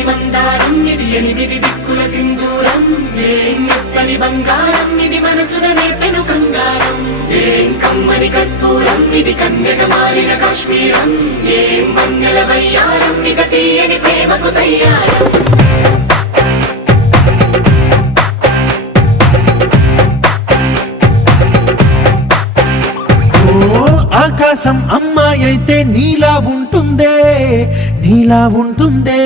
మెత్తని మందారం ఇది ఎనిమిది దిక్కుల సింధూరం ఏం మెత్తని బంగారం ఇది మనసున నేపెను కంగారం ఏం కమ్మని కర్పూరం ఇది కన్యక మారిన కాశ్మీరం ఏం వన్నెల వయ్యారం ఇక తీయని ప్రేమకు తయ్యారం ఆకాశం అమ్మాయి అయితే నీలా ఉంటుందే నీలా ఉంటుందే